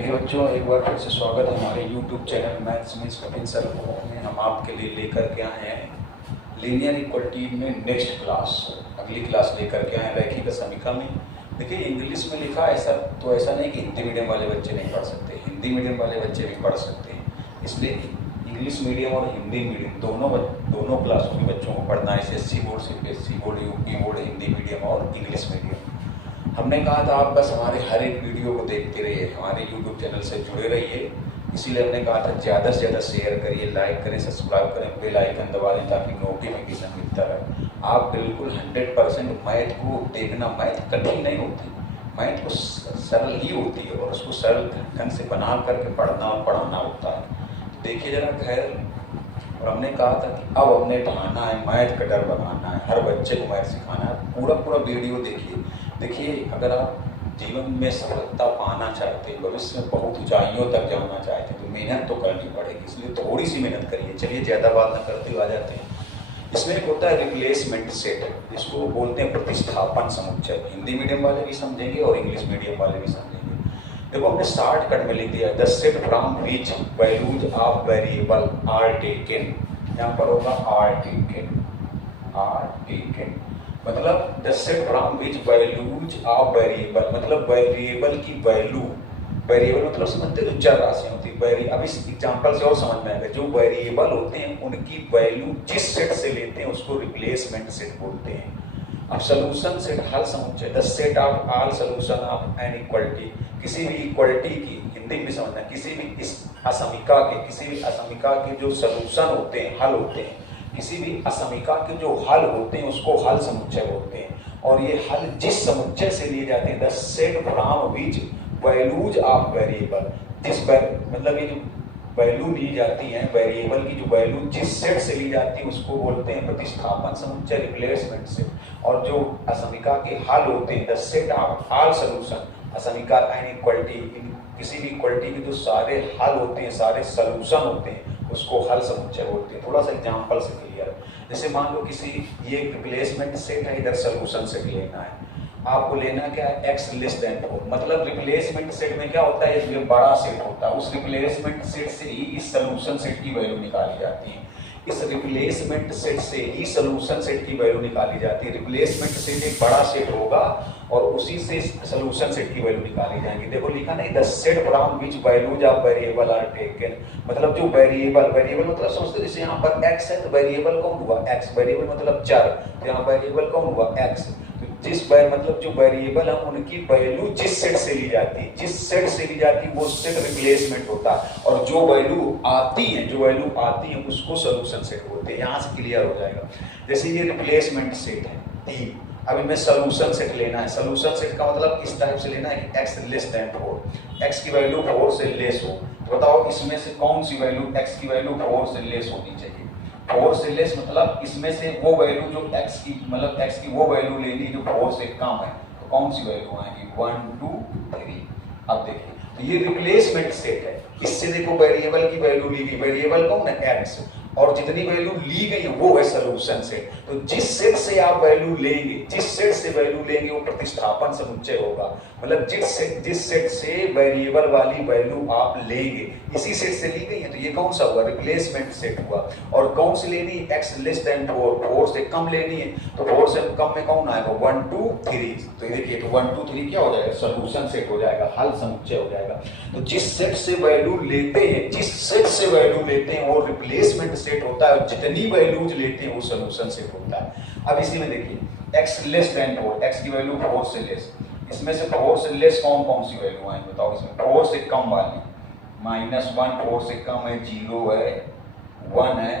देखिए बच्चों, एक बार फिर से स्वागत है हमारे YouTube चैनल मैथ्स में कपिल सर में। हम आपके लिए लेकर के आए हैं लीनियर इक्वलिटी में नेक्स्ट क्लास, अगली क्लास लेकर के आए हैं रैखिक समीकरण में। देखिए इंग्लिश में लिखा है ऐसा, तो ऐसा नहीं कि हिंदी मीडियम वाले बच्चे नहीं पढ़ सकते, हिंदी मीडियम वाले बच्चे भी पढ़ सकते हैं। इसलिए इंग्लिश मीडियम और हिंदी मीडियम दोनों क्लासों के बच्चों को पढ़ना है। SSC board, CBSE board, UP board, Hindi medium और इंग्लिश मीडियम। हमने कहा था आप बस हमारे हर एक वीडियो को देखते रहिए, हमारे YouTube चैनल से जुड़े रहिए। इसीलिए हमने कहा था ज़्यादा से ज़्यादा शेयर करिए, लाइक करें, सब्सक्राइब करें, बेल आइकन दबा दें ताकि नोटिफिकेशन मिलता रहे। आप बिल्कुल 100% मैथ को देखना। मैथ कठिन नहीं होती, मैथ को सरल ही होती है और उसको सरल ढंग से बना करके पढ़ना और पढ़ाना होता है। तो देखिए जरा खैर, और हमने कहा था कि अब हमने ठाना है मैथ का डर भगाना है, हर बच्चे को मैथ सिखाना है। पूरा वीडियो देखिए अगर आप जीवन में सफलता पाना चाहते हैं, भविष्य में बहुत ऊंचाइयों तक जाना चाहते हैं, तो मेहनत तो करनी पड़ेगी। इसलिए थोड़ी सी मेहनत करिए। चलिए ज़्यादा बात न करते हुए आ जाते हैं। इसमें एक होता है रिप्लेसमेंट सेट, जिसको बोलते हैं प्रतिस्थापन समुच्चय। हिंदी मीडियम वाले भी समझेंगे और इंग्लिश मीडियम वाले भी समझेंगे। देखो हमने शॉर्टकट में लिख दिया, the set from which values of variable are taken. यहाँ पर होगा आर टेकन, मतलब the set from which values of variable, मतलब वेरिएबल की वैल्यू। वेरिएबल मतलब समझते जो चर राशि होती है। अब इस एग्जांपल से और समझ में आएगा। जो वेरिएबल होते हैं उनकी वैल्यू जिस सेट से लेते हैं उसको रिप्लेसमेंट सेट बोलते हैं। अब सॉल्यूशन सेट, हल समुच्चय, the set of all solution of an equality, किसी भी इक्वलिटी की, हिंदी में समझना, किसी भी इस असमीका के जो सॉल्यूशन होते हैं, हल होते हैं, किसी भी असमीका के जो हल होते हैं उसको हल समुच्चय बोलते हैं। और ये हल जिस समुच्चय से लिए जाते हैं, the set from which values of variable, मतलब ये जो वैल्यू ली जाती है, वेरिएबल की जो वैल्यू जिस सेट से ली जाती है उसको बोलते हैं प्रतिस्थापन समुच्चय, रिप्लेसमेंट सेट। और जो असमीका के हल होते हैं, the set of all solution, असमीका एन इक्वलिटी, किसी भी इक्वलिटी के जो सारे हल होते हैं, सारे सॉल्यूशन होते हैं, उसको हल समुच्चय बोलते हैं। थोड़ा सा एग्जांपल से क्लियर, जैसे मान लो ये रिप्लेसमेंट सेट है, इधर सॉल्यूशन सेट लेना है। आपको लेना क्या है, x लेस देन 4। मतलब रिप्लेसमेंट सेट में क्या होता है, इसमें बड़ा सेट होता है, उस रिप्लेसमेंट सेट से ही इस सॉल्यूशन सेट की वैल्यू निकाली जाती है। इस रिप्लेसमेंट सेट से ही सॉल्यूशन सेट की वैल्यू निकाली जाती है। रिप्लेसमेंट सेट एक बड़ा सेट होगा और उसी से सॉल्यूशन सेट की वैल्यू निकाली जाएगी। देखो लिखा नहीं, the set from which values of variable are taken, मतलब जो वेरिएबल मतलब समझते, जैसे यहाँ पर x है तो वेरिएबल कौन हुआ, x। वेरिएबल मतलब चर, तो यहाँ वेरिएबल कौन हुआ, x। मतलब जो वेरिएबल है उनकी वैल्यू जिस सेट से ली जाती है, जिस सेट से ली जाती है वो सेट रिप्लेसमेंट होता है। और जो वैल्यू आती है उसको सॉल्यूशन सेट बोलते हैं। यहाँ से क्लियर हो जाएगा। जैसे ये रिप्लेसमेंट सेट है 3, अब इनमें सॉल्यूशन सेट लेना है। सॉल्यूशन सेट का मतलब इस टाइप से लेना है कि x लेस देन 4, x की वैल्यू 4 से लेस हो। बताओ इसमें से कौन सी वैल्यू, x की वैल्यू 4 से लेस होनी चाहिए। 4 से लेस मतलब इसमें से वो वैल्यू जो x की, मतलब x की वो वैल्यू लेनी जो 4 से कम है, तो कौन सी वैल्यू आएगी, 1 2 3। अब देखिए, तो ये रिप्लेसमेंट सेट है। इससे देखो वेरिएबल की वैल्यू ली गई, वेरिएबल कौन है, x, और जितनी वैल्यू ली गई है वो है सॉल्यूशन सेट। तो जिस सेट से आप वैल्यू लेंगे, वो प्रतिस्थापन समुच्चय होगा। मतलब जिस सेट से वेरिएबल वाली वैल्यू आप लेंगे, इसी सेट से ली गई है, तो ये कौन सा हुआ, रिप्लेसमेंट सेट हुआ। और कौन सी लेनी है, x लेस देन 4, 4 से कम लेनी है, तो 4 से कम में कौन आएगा, 1 2 3। तो ये देखिए, तो 1 2 3 क्या हो जाएगा, सॉल्यूशन सेट हो जाएगा, हल समुच्चय हो जाएगा। तो जिस सेट से वैल्यू लेते हैं वो रिप्लेसमेंट सेट होता है, और जितनी वैल्यूज लेते हैं वो सॉल्यूशन सेट होता है। अब इसी में देखिए, x लेस देन 4, x की वैल्यू 4 से लेस, इसमें से 4 से लेस कौन सी वैल्यू आएगी बताओ। इसमें 4 से कम वाली, -1, 4 से कम है, 0 है, 1 है,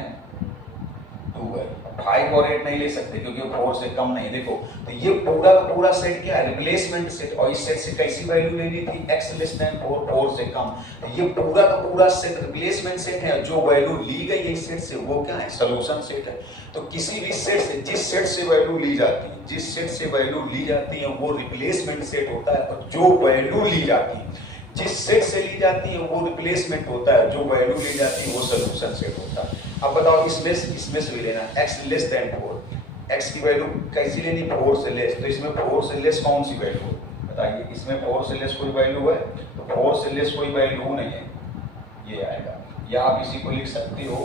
2 है। 5 और 8 नहीं ले सकते क्योंकि 4 से कम नहीं। देखो, तो ये पूरा सेट क्या है, रिप्लेसमेंट सेट। और इस सेट से कैसी वैल्यू लेनी थी, x लेस देन 4, 4 से कम। तो ये पूरा सेट रिप्लेसमेंट सेट है। जो वैल्यू ली गई है इस सेट से वो क्या है, सॉल्यूशन सेट है। तो किसी भी सेट से, जिस सेट से वैल्यू ली जाती है वो रिप्लेसमेंट सेट होता है। और जो वैल्यू ली जाती है, जिस सेट से ली जाती है वो रिप्लेसमेंट होता है, जो वैल्यू ली जाती है वो सॉल्यूशन सेट होता है। अब बताओ इसमें से भी लेना, x लेस देन 4, x की वैल्यू कैसी लेनी, 4 से लेस। तो इसमें 4 से लेस कौन सी वैल्यू है बताइए। इसमें 4 से लेस कोई वैल्यू है, तो 4 से लेस कोई वैल्यू नहीं है, ये आएगा। या आप इसी को लिख सकते हो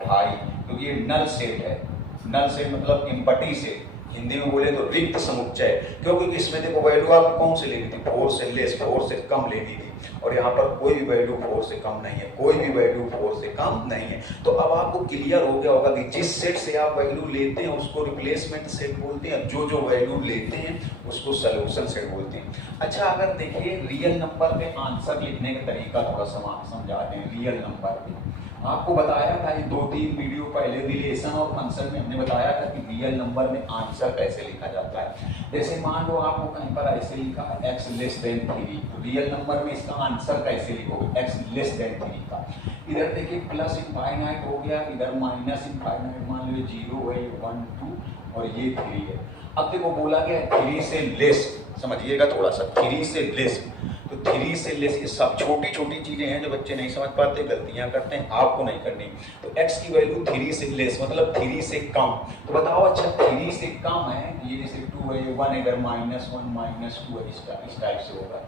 भाई, क्योंकि ये नल सेट है। नल सेट मतलब एम्पटी सेट, हिंदी में बोले तो रिक्त समुच्चय। क्योंकि इसमें देखो वैल्यू आपको कौन से लेनी थी, 4 से लेस, 4 से कम लेनी थी, और यहाँ पर कोई भी वैल्यू 4 से कम नहीं है, कोई भी वैल्यू 4 से कम नहीं है। तो अब आपको क्लियर हो गया होगा कि जिस सेट से आप वैल्यू लेते हैं उसको रिप्लेसमेंट सेट बोलते हैं, जो वैल्यू लेते हैं उसको सॉल्यूशन सेट बोलते हैं। अच्छा, अगर देखिए रियल नंबर में आंसर लिखने का तरीका थोड़ा समझाते हैं। रियल नंबर में आपको बताया था ये 2-3 वीडियो पहले रिलेशन और फंक्शन में हमने बताया था कि रियल नंबर में आंसर कैसे लिखा जाता है। जैसे मान लो आपको कहीं पर ऐसे लिखा है x लेस देन 3, तो रियल नंबर में इसका आंसर कैसे लिखोगे, x लेस देन 3 का। इधर देखिए प्लस इनफाइनाइट हो गया, इधर माइनस इनफाइनाइट, मान लो 0 है, 1 2 और ये 3 है। अब देखो बोला गया 3 से लेस, समझिएगा थोड़ा सा, 3 से लेस, तो 3 से लेस ये सब छोटी छोटी चीजें हैं जो बच्चे नहीं समझ पाते, गलतियां करते हैं, आपको नहीं करनी। तो x की वैल्यू 3 से लेस मतलब 3 से कम। तो बताओ अच्छा 3 से कम है, ये जैसे 2 है, 1 इधर -1 -2 है, इस टाइप से होगा,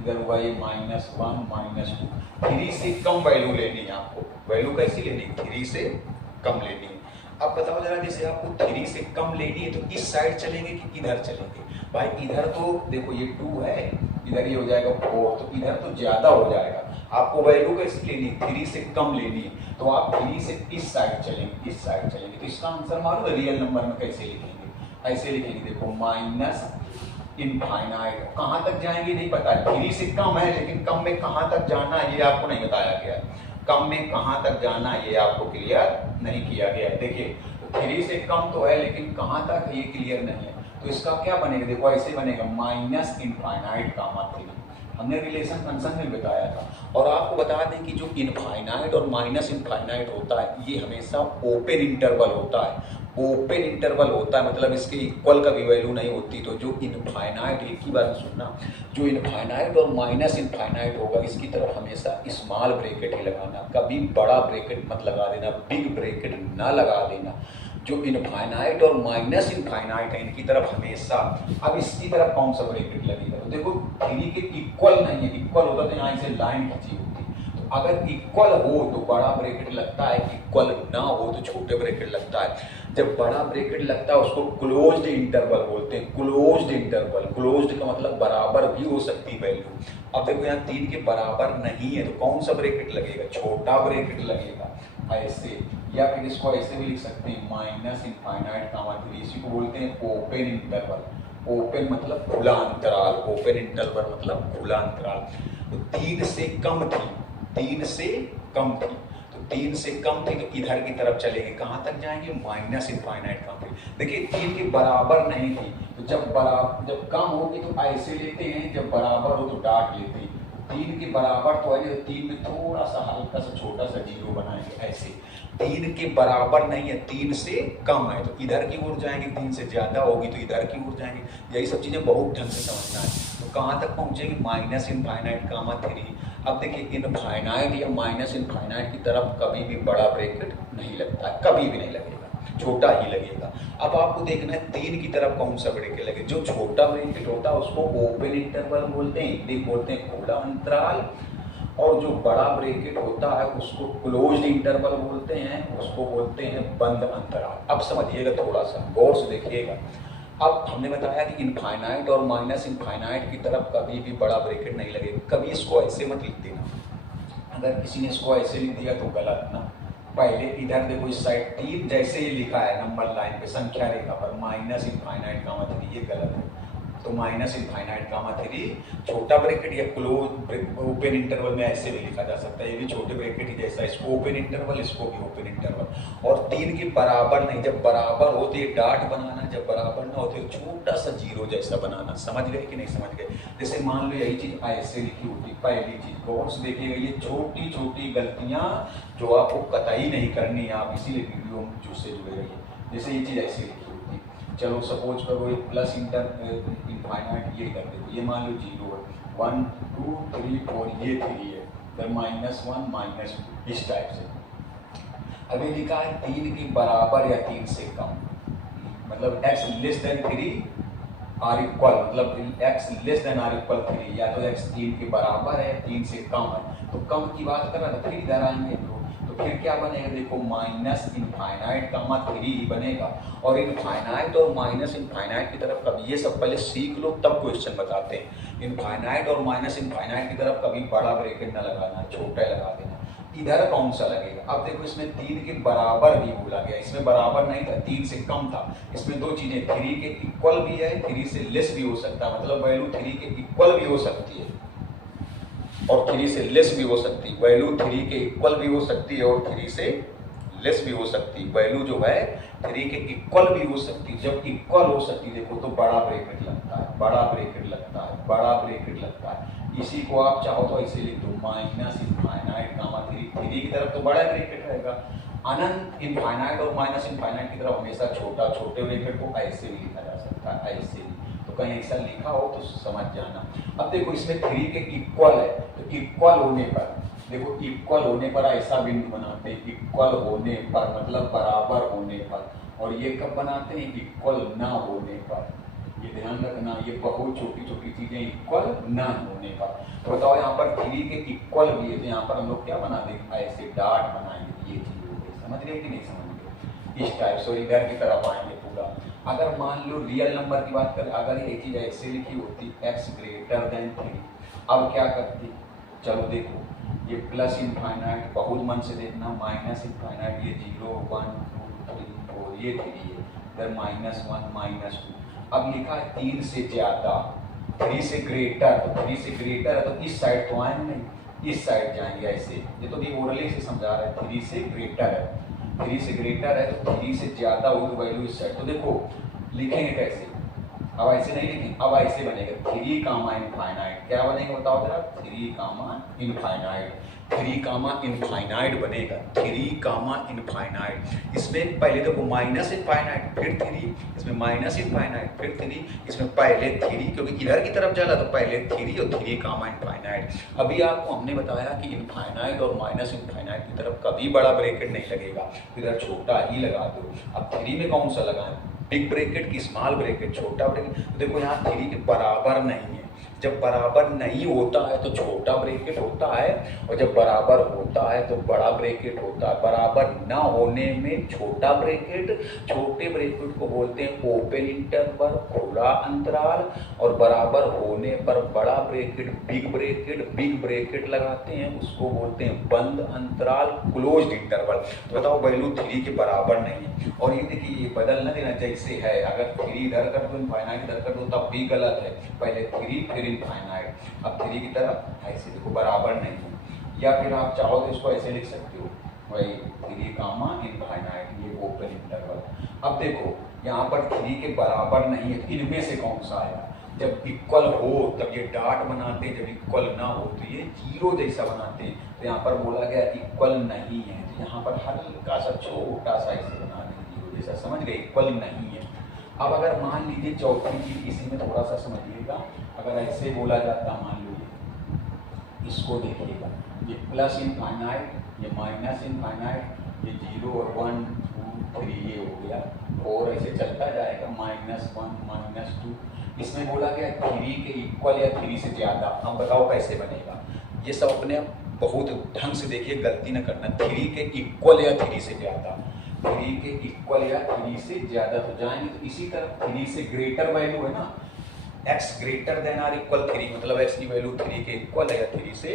इधर हुआ ये -1 -2। 3 से कम वैल्यू लेनी है आपको। वैल्यू कैसी लेनी, 3 से कम लेनी है। अब बताओ जरा, जैसे आपको 3 से कम लेनी है तो इस साइड चलेंगे कि इधर चलेंगे? भाई इधर तो देखो ये 2 है, इधर ये हो जाएगा 4, तो इधर तो ज्यादा हो जाएगा। आपको वैल्यू कैसी लेनी है, 3 से कम लेनी है, तो आप 3 से इस साइड चलेंगे, इस साइड चलेंगे। तो इसका आंसर मालूम है रियल नंबर में कैसे लिखेंगे? ऐसे लिखेंगे, देखो माइनस इनफाइनाइट, कहाँ तक जाएंगे नहीं पता, 3 से कम है लेकिन कम में कहाँ तक जाना है ये आपको नहीं बताया गया। कम में कहाँ तक जाना है ये आपको क्लियर नहीं किया गया है। देखिए 3 से कम तो है लेकिन कहाँ तक ये क्लियर नहीं है। तो इसका क्या बनेगा, देखो ऐसे बनेगा माइनस इनफाइनाइट कामा 3। हमने रिलेशन फंक्शन में बताया था। और आपको बता दें कि जो इनफाइनाइट और माइनस इनफाइनाइट होता है ये हमेशा ओपन इंटरवल होता है। ओपन इंटरवल होता है मतलब इसके इक्वल का भी वैल्यू नहीं होती। तो जो इनफाइनाइट, एक ही बात सुनना, जो इनफाइनाइट और माइनस इनफाइनाइट होगा इसकी तरफ हमेशा स्मॉल ब्रैकेट ही लगाना, कभी बड़ा ब्रैकेट मत लगा देना, बिग ब्रैकेट ना लगा देना। जो इनफाइनाइट और माइनस इनफाइनाइट है इनकी तरफ हमेशा, अब इसकी तरफ कौन सा ब्रैकेट लगेगा, तो देखो 3 के इक्वल नहीं है, इक्वल होता तो यहाँ से लाइन खींची होती। तो अगर इक्वल हो तो बड़ा ब्रैकेट लगता है, इक्वल ना हो तो छोटे ब्रैकेट लगता है। जब बड़ा ब्रैकेट लगता है उसको क्लोज्ड इंटरवल बोलते हैं। क्लोज्ड इंटरवल, क्लोज्ड का मतलब बराबर भी हो सकती वैल्यू। अब देखो यहाँ 3 के बराबर नहीं है तो कौन सा ब्रैकेट लगेगा, छोटा ब्रैकेट लगेगा ऐसे। या फिर इसको ऐसे भी लिख सकते हैं माइनस इनफाइनाइट कामा 3, इसी को बोलते हैं ओपन इंटरवल। ओपन मतलब खुला अंतराल, ओपन इंटरवल मतलब खुला अंतराल। तो 3 से कम थी, 3 से कम थी, तो 3 से कम थी तो इधर की तरफ चलेंगे, कहाँ तक जाएंगे, माइनस इनफाइनाइट कामा 3। देखिए 3 के बराबर नहीं थी, तो जब कम होगी तो ऐसे लेते हैं, जब बराबर हो तो डॉट लेते हैं। 3 के बराबर तो है, 3 में थोड़ा सा हल्का सा छोटा सा 0 बनाएंगे ऐसे। 3 के बराबर नहीं है, 3 से कम है तो इधर की ओर जाएंगे, 3 से ज्यादा होगी तो इधर की ओर जाएंगे। यही सब चीजें बहुत ढंग से समझना है। तो कहाँ तक पहुंचेंगे, माइनस इनफाइनाइट कामा 3। अब देखिए इनफाइनाइट या माइनस इनफाइनाइट की तरफ कभी भी बड़ा ब्रैकेट नहीं लगता है, कभी भी नहीं लगेगा, छोटा ही लगेगा। अब आपको देखना है 3 की तरफ कौन सा ब्रैकेट लगे। जो छोटा ब्रैकेट होता है उसको ओपन इंटरवल बोलते हैं, इंग्लिश बोलते हैं खुला अंतराल। और जो बड़ा ब्रैकेट होता है उसको क्लोज्ड इंटरवल बोलते हैं, उसको बोलते हैं बंद अंतराल। अब समझिएगा, थोड़ा सा गौर से देखिएगा। अब हमने बताया कि इनफाइनाइट और माइनस इनफाइनाइट की तरफ कभी भी बड़ा ब्रैकेट नहीं लगेगा। कभी इसको ऐसे मत लिख देना, अगर किसी ने इसको ऐसे लिख दिया तो गलत ना। पहले इधर देखो इस साइड 3 जैसे ही लिखा है नंबर लाइन पे संख्या रेखा पर माइनस इनफाइनाइट कामा 3, ये गलत है। तो माइनस इनफाइनाइट कामा 3 छोटा ब्रैकेट या क्लोज ओपन इंटरवल में ऐसे भी लिखा जा सकता है। ये भी छोटे ब्रैकेट ही जैसा, इसको ओपन इंटरवल, इसको भी ओपन इंटरवल। और 3 के बराबर नहीं, जब बराबर हो तो ये डॉट बनाना, जब बराबर ना हो तो छोटा सा 0 जैसा बनाना। समझ गए कि नहीं समझ गए? जैसे मान लो यही चीज ऐसे लिखी होती, पहली चीज गौर से देखिएगा, ये छोटी छोटी गलतियां जो आपको कतई नहीं करनी, आप इसीलिए वीडियो से जुड़े रहिए। जैसे ये चीज ऐसे लिखी होती, चलो सपोज करो ये प्लस इनफाइनाइट ये कर दो, ये मान लो 0 है, 1 2 3 4 ये 3 है, फिर -1 -2 इस टाइप से। अभी लिखा है 3 के बराबर या 3 से कम, मतलब x less than 3 or equal मतलब x less than or equal 3, या तो एक्स 3 के बराबर है, 3 से कम है, तो कम की बात कर रहा था, फिर इधर आएंगे तो फिर क्या बनेगा, देखो माइनस इनफाइनाइट कामा 3 ही बनेगा। और इनफाइनाइट और माइनस इनफाइनाइट की तरफ कभी, ये सब पहले सीख लो तब क्वेश्चन बताते हैं। इनफाइनाइट और माइनस इनफाइनाइट की तरफ कभी बड़ा ब्रैकेट ना लगाना, छोटा लगा देना। इधर कौन सा लगेगा, अब देखो इसमें 3 के बराबर भी बोला गया, इसमें बराबर नहीं था, 3 से कम था। इसमें दो चीजें, 3 के इक्वल भी है, 3 से लेस भी हो सकता है, मतलब वैल्यू 3 के इक्वल भी हो सकती है और 3 से लेस भी हो सकती है। वैल्यू 3 के इक्वल भी हो सकती है और 3 से लेस भी हो सकती है। वैल्यू जो है 3 के इक्वल भी हो सकती है। जब इक्वल हो सकती है देखो तो बड़ा ब्रैकेट लगता है, बड़ा ब्रैकेट लगता है, बड़ा ब्रैकेट लगता है। इसी को आप चाहो तो ऐसे लिख दो, माइनस इनफाइनाइट कामा 3, 3 की तरफ तो बड़ा ब्रैकेट रहेगा, अनंत इनफाइनाइट और माइनस इनफाइनाइट की तरफ हमेशा छोटा, छोटे ब्रैकेट को ऐसे भी लिखा जा सकता है, ऐसे भी। तो कहीं ऐसा लिखा हो तो समझ जाना। अब देखो इसमें 3 के इक्वल है, तो इक्वल होने पर देखो, इक्वल होने पर ऐसा बिंदु बनाते हैं, इक्वल होने पर मतलब बराबर होने पर। और ये कब बनाते हैं, इक्वल ना होने पर। ये ध्यान रखना, ये बहुत छोटी छोटी चीजें, इक्वल ना होने पर। तो बताओ यहाँ पर 3 के इक्वल भी है, तो यहाँ पर हम लोग क्या बना देंगे, ऐसे डाट बनाएंगे, ये चीज हो गई। समझ रहे हो कि नहीं समझ रहे, इस टाइप से इधर की तरफ आएंगे पूरा। अगर मान लो रियल नंबर की बात करें, अगर ये चीज ऐसे लिखी होती x ग्रेटर देन 3, अब क्या करती, चलो देखो ये प्लस इनफाइनाइट, बहुत मन से देखना, माइनस इनफाइनाइट, ये 0 1 2 3 4, ये 3 है, इधर -1 -2। अब लिखा है 3 से ज्यादा, 3 से ग्रेटर, तो 3 से ग्रेटर है तो इस साइड तो आएंगे नहीं, इस साइड जाएंगे ऐसे। ये तो भी ओरली से समझा रहा है, 3 से ग्रेटर है, 3 से ग्रेटर है तो 3 से ज्यादा होगी वैल्यू इस साइड। तो देखो लिखेंगे कैसे, अब ऐसे नहीं लिखेंगे, अब ऐसे बनेगा 3 कामा इनफाइनाइट। क्या बनेगा बताओ जरा, 3 कामा इनफाइनाइट, 3 कामा इनफाइनाइट बनेगा, 3 कामा इनफाइनाइट। इसमें पहले देखो माइनस इनफाइनाइट फिर 3, इसमें माइनस इनफाइनाइट फिर 3, इसमें पहले 3 क्योंकि इधर की तरफ चला तो पहले 3 और 3 कामा इनफाइनाइट। अभी आपको हमने बताया कि इनफाइनाइट और माइनस इनफाइनाइट की तरफ कभी बड़ा ब्रैकेट नहीं लगेगा, इधर छोटा ही लगा दो। अब 3 में कौन सा लगाएं, बिग ब्रैकेट की स्मॉल ब्रैकेट, छोटा ब्रैकेट। तो देखो यहाँ 3 के बराबर नहीं है, जब बराबर नहीं होता है तो छोटा ब्रैकेट होता है और जब बराबर होता है तो बड़ा ब्रैकेट होता है। बराबर ना होने में छोटा ब्रैकेट, छोटे ब्रैकेट को बोलते हैं ओपन इंटरवल, खुला अंतराल, और बराबर होने पर बड़ा bracket, big bracket, big bracket लगाते हैं, उसको बोलते हैं बंद अंतराल, क्लोज्ड इंटरवल। तो बताओ वैल्यू 3 के बराबर नहीं है। और ये देखिए ये बदल ना देना जैसे है, अगर 3 इधर कर दो, इनफाइनाइट इधर कर दो तब भी गलत है, पहले 3 फिर इनफाइनाइट। अब 3 की तरफ ऐसे देखो बराबर नहीं है, या फिर आप चाहो तो इसको ऐसे लिख सकते हो, वही 3 कामा इनफाइनाइट, ये ओपन इंटरवल। अब देखो यहाँ पर 3 के बराबर नहीं है, तो इनमें से कौन सा आएगा, जब इक्वल हो तब ये डाट बनाते हैं, जब इक्वल ना हो तो ये जीरो जैसा बनाते हैं। तो यहाँ पर बोला गया इक्वल नहीं है, तो यहाँ पर हल्का सा छोटा सा ऐसे बना दें जीरो जैसा, समझ गए, इक्वल नहीं है। अब अगर मान लीजिए चौथी चीज इसी में थोड़ा सा समझिएगा, अगर ऐसे बोला जाता, मान लीजिए इसको देखिएगा, ये प्लस इनफाइनाइट, ये माइनस इनफाइनाइट, ये 0 और 1 2 3 ये हो गया, और ऐसे चलता जाएगा -1 -2। इसमें बोला गया 3 के इक्वल या 3 से ज्यादा। हम बताओ कैसे बनेगा, ये सब अपने बहुत ढंग से देखिए, गलती न करना। 3 के इक्वल या 3 से ज्यादा, 3 के इक्वल या 3 से ज्यादा तो जाएंगे तो इसी तरह 3 से ग्रेटर वैल्यू है ना, x greater than or equal 3, मतलब x की वैल्यू 3 के इक्वल है या 3 से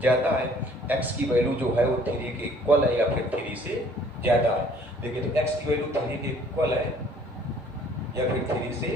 ज्यादा है। x की वैल्यू जो है वो 3 के इक्वल है या फिर 3 से ज्यादा है। देखिए तो x की वैल्यू 3 के इक्वल है या फिर 3 से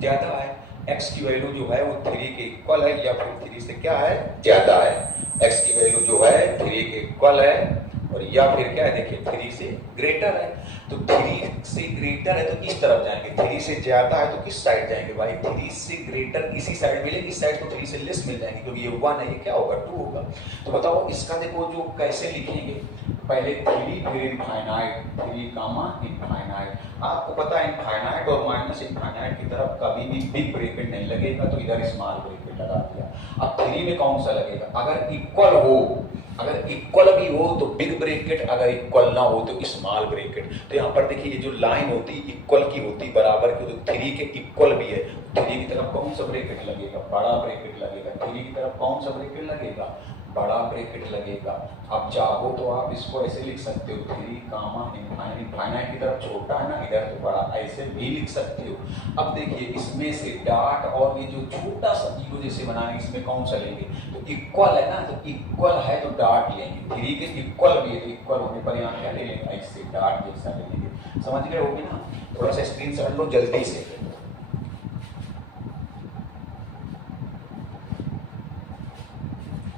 ज्यादा है, x की वैल्यू जो है वो 3 के इक्वल है या फिर 3 से क्या है, ज्यादा है। x की वैल्यू जो है 3 के इक्वल है और या फिर क्या है, देखिए 3 से ग्रेटर है। तो 3 से ग्रेटर है तो किस तरफ जाएंगे, 3 से ज्यादा है तो किस साइड जाएंगे भाई, 3 से ग्रेटर इसी साइड मिलेगी, इस साइड को 3 से लेस मिल जाएंगे, क्योंकि ये 1 है, ये क्या होगा 2 होगा। तो बताओ इसका देखो जो कैसे लिखेंगे, पहले 3 फिर इनफाइनाइट, 3 कामा इनफाइनाइट। आपको पता है इनफाइनाइट और माइनस इनफाइनाइट की तरफ कभी भी बिग ब्रैकेट नहीं लगेगा, तो इधर स्मॉल ब्रैकेट लगा दिया। अब 3 में कौन सा लगेगा? अगर इक्वल हो, अगर इक्वल भी हो तो बिग ब्रैकेट, अगर इक्वल ना हो तो स्मॉल ब्रैकेट। तो यहाँ पर देखिए ये जो लाइन होती इक्वल की होती, बराबर की, तो 3 के इक्वल भी है, 3 की तरफ कौन सा ब्रैकेट लगेगा? बड़ा ब्रैकेट लगेगा। 3 की तरफ कौन सा ब्रैकेट लगेगा? बड़ा ब्रैकेट लगेगा। अब चाहो तो आप इसको ऐसे लिख सकते हो, 3 कामा इनफाइनाइट, इनफाइनाइट की तरफ छोटा है ना, इधर तो बड़ा, ऐसे भी लिख सकते हो। अब देखिए इसमें से डॉट और ये जो छोटा सा जीरो जैसे बनाएंगे, इसमें कौन सा लेंगे? तो इक्वल है ना, तो इक्वल है तो डॉट लेंगे। 3 के इक्वल भी है तो इक्वल होने पर यहाँ क्या ले लेंगे? ऐसे डॉट जैसा ले लेंगे। समझ गए होगे ना? थोड़ा सा स्क्रीनशॉट लो जल्दी से।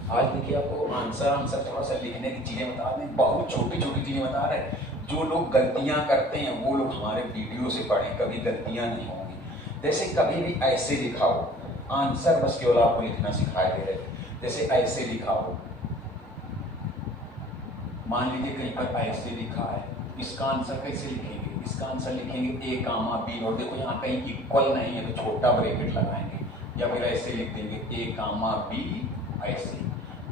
आज देखिए आपको आंसर थोड़ा सा लिखने की चीजें बता रहे हैं, बहुत छोटी छोटी चीजें बता रहे हैं। जो लोग गलतियां करते हैं वो लोग हमारे वीडियो से पढ़ें, कभी गलतियां नहीं होंगी। जैसे कभी भी ऐसे लिखा हो, आंसर बस केवल आपको लिखना सिखाए दे रहे। जैसे ऐसे लिखा हो, मान लीजिए कहीं पर ऐसे लिखा है, इसका आंसर कैसे लिखेंगे? इसका आंसर लिखेंगे ए कामा बी, और देखो यहाँ कहीं इक्वल नहीं है तो छोटा ब्रैकेट लगाएंगे, या फिर ऐसे लिख देंगे ए कामा बी, ऐसे।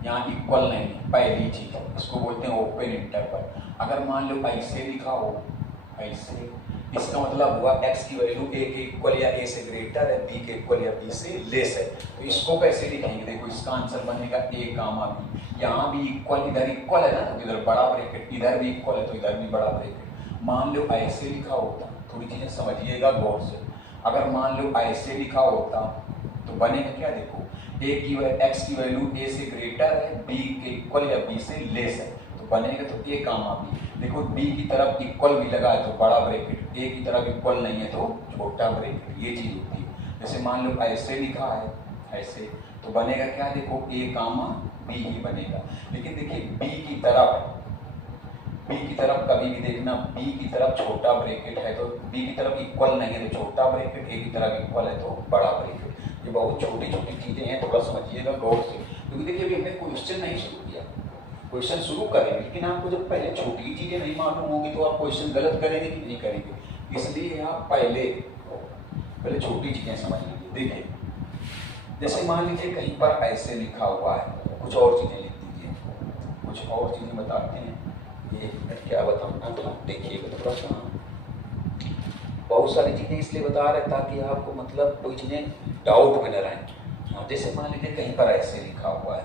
यहाँ इक्वल नहीं है, पहली चीज, इसको बोलते हैं ओपन इंटरवल। अगर मान लो ऐसे लिखा हो, ऐसे, इसका मतलब हुआ x की वैल्यू a के इक्वल या a से ग्रेटर है, b के इक्वल या b से लेस है। तो इसको कैसे लिखेंगे? देखो इसका आंसर बनेगा a कामा b। यहाँ भी इक्वल, इधर इक्वल है ना, तो इधर बड़ा ब्रैकेट, इधर भी इक्वल है तो इधर भी बड़ा ब्रैकेट। मान लो ऐसे लिखा होता, थोड़ी चीजें समझिएगा गौर से। अगर मान लो ऐसे लिखा होता तो बनेगा क्या? देखो a की x की वैल्यू a से ग्रेटर है, b के इक्वल या b से लेस है, तो बनेगा तो a कामा b। देखो b की तरफ इक्वल भी लगा है तो बड़ा ब्रैकेट, a की तरफ इक्वल नहीं है तो छोटा ब्रैकेट, ये चीज होती है। जैसे मान लो ऐसे लिखा है, ऐसे, तो बनेगा क्या? देखो a कामा b ही बनेगा। लेकिन देखिए b की तरफ कभी भी देखना, b की तरफ छोटा ब्रैकेट है तो b की तरफ इक्वल नहीं है तो छोटा ब्रैकेट, a की तरफ इक्वल है तो बड़ा ब्रैकेट। ये बहुत छोटी छोटी चीजें हैं, थोड़ा समझिएगा गौर से, क्योंकि देखिए अभी हमने क्वेश्चन नहीं शुरू किया, क्वेश्चन शुरू करेंगे, लेकिन आपको जब पहले छोटी चीजें नहीं मालूम होंगी तो आप क्वेश्चन गलत करेंगे कि नहीं करेंगे, इसलिए आप पहले छोटी चीजें समझ लीजिए। देखिए जैसे मान लीजिए कहीं पर ऐसे लिखा हुआ है, कुछ और चीजें लिख दीजिए, कुछ और चीजें बताते हैं। ये क्या बताऊँ, तो देखिएगा थोड़ा सा, बहुत सारी चीजें इसलिए बता रहे ताकि आपको मतलब कोई चीजें डाउट में न रहे। जैसे मान लीजिए कहीं पर ऐसे लिखा हुआ है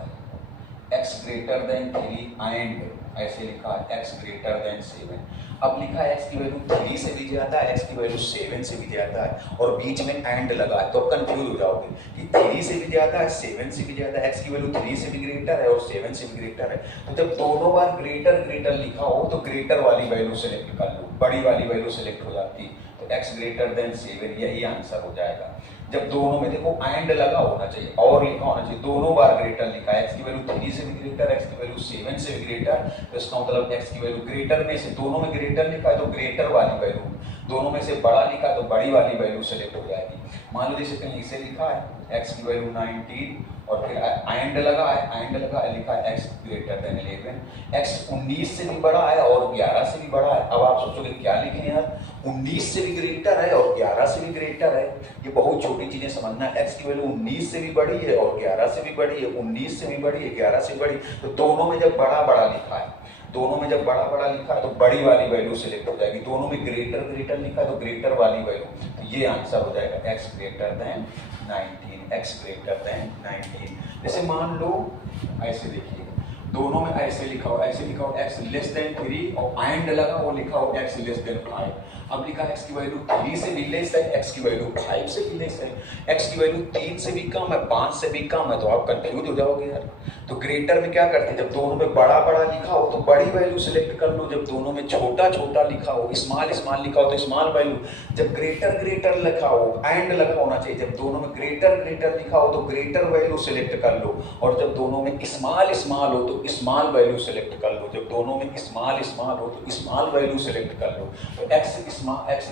x ग्रेटर देन 3 एंड ऐसे लिखा है x ग्रेटर देन 7। अब लिखा है x की वैल्यू 3 से भी ज्यादा है, x की वैल्यू 7 से भी ज्यादा है, और बीच में एंड लगा है, तो आप कंफ्यूज हो जाओगे कि 3 से भी ज्यादा है, 7 से भी ज्यादा है, x की वैल्यू 3 से भी ग्रेटर है और 7 से भी ग्रेटर है। तो जब दोनों बार ग्रेटर ग्रेटर लिखा हो तो ग्रेटर वाली वैल्यू सेलेक्ट कर लो, बड़ी वाली वैल्यू सेलेक्ट हो जाती है, तो x ग्रेटर देन 7 यही आंसर हो जाएगा। जब दोनों में देखो एंड लगा होना चाहिए और लिखा होना चाहिए, दोनों बार ग्रेटर लिखा है, x की वैल्यू 3 से भी ग्रेटर, x की वैल्यू 7 से भी ग्रेटर, तो इसका मतलब x की वैल्यू ग्रेटर में से, दोनों में ग्रेटर लिखा है तो ग्रेटर वाली वैल्यू, दोनों में से बड़ा लिखा है तो बड़ी वाली वैल्यू सेलेक्ट हो जाएगी। मान लो जैसे कहीं इसे लिखा है x की वैल्यू 19 और फिर एंड लगा है, लिखा है x ग्रेटर देन 11, x 19 से भी बड़ा है और 11 से भी बड़ा है। अब आप सोचोगे क्या लिखें यार, 19 से भी ग्रेटर है और 11 से भी ग्रेटर है, ये बहुत छोटी चीजें समझना। x की वैल्यू 19 से भी बड़ी है और 11 से भी बड़ी है, 19 से भी बड़ी है, 11 से बड़ी, तो दोनों में जब बड़ा बड़ा लिखा है, दोनों में जब बड़ा बड़ा लिखा है तो बड़ी वाली वैल्यू सिलेक्ट हो जाएगी, दोनों में ग्रेटर ग्रेटर लिखा है तो ग्रेटर वाली वैल्यू, तो ये आंसर हो जाएगा x greater then 19, x greater then 19। जैसे मान लो ऐसे देखिए, दोनों में ऐसे लिखा हो, ऐसे लिखा हो x लेस देन 3 और एंड लगा वो लिखा हो x लेस देन 5। अब लिखा x की वैल्यू 3 से भी लेस है, x की वैल्यू 5 से भी लेस है, x की वैल्यू 3 से भी कम है, 5 से भी कम है, तो आप कंफ्यूज हो जाओगे यार। तो ग्रेटर में क्या करते हैं, जब दोनों में बड़ा बड़ा लिखा हो तो बड़ी वैल्यू सिलेक्ट कर लो, जब दोनों में छोटा छोटा लिखा हो, स्मॉल स्मॉल लिखा हो तो स्मॉल वैल्यू, जब ग्रेटर ग्रेटर लिखा हो, एंड लगा होना चाहिए, जब दोनों में ग्रेटर ग्रेटर लिखा हो तो ग्रेटर वैल्यू सिलेक्ट कर लो, और जब दोनों में स्मॉल स्मॉल हो तो स्मॉल वैल्यू सिलेक्ट कर लो, जब दोनों में स्मॉल स्मॉल हो तो स्मॉल वैल्यू सिलेक्ट कर लो। तो x